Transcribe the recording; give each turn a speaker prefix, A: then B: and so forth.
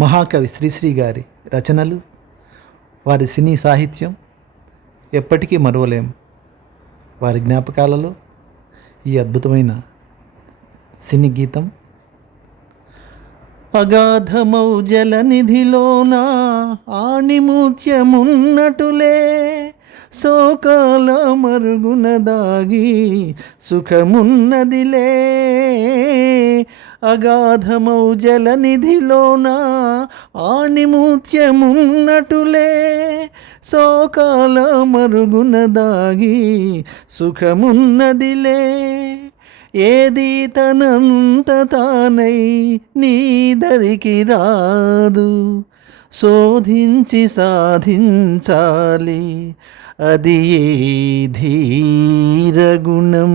A: మహాకవి శ్రీశ్రీ గారి రచనలు వారి సినీ సాహిత్యం ఎప్పటికీ మరువలేం. వారి జ్ఞాపకాలలో ఈ అద్భుతమైన సినీ గీతం అగాధమౌ జలనిధిలోన ఆణిముత్యమున్నటులే శోకాల మరుగున దాగి సుఖమున్నదిలే. అగాధమౌ జలనిధిలోన ఆణిముత్యమున్నటులే శోకాల మరుగున దాగి సుఖమున్నదిలే. ఏది తనంత తానై నీదరికి రాదు శోధించి సాధించాలి. అది ఏ ధీరగుణం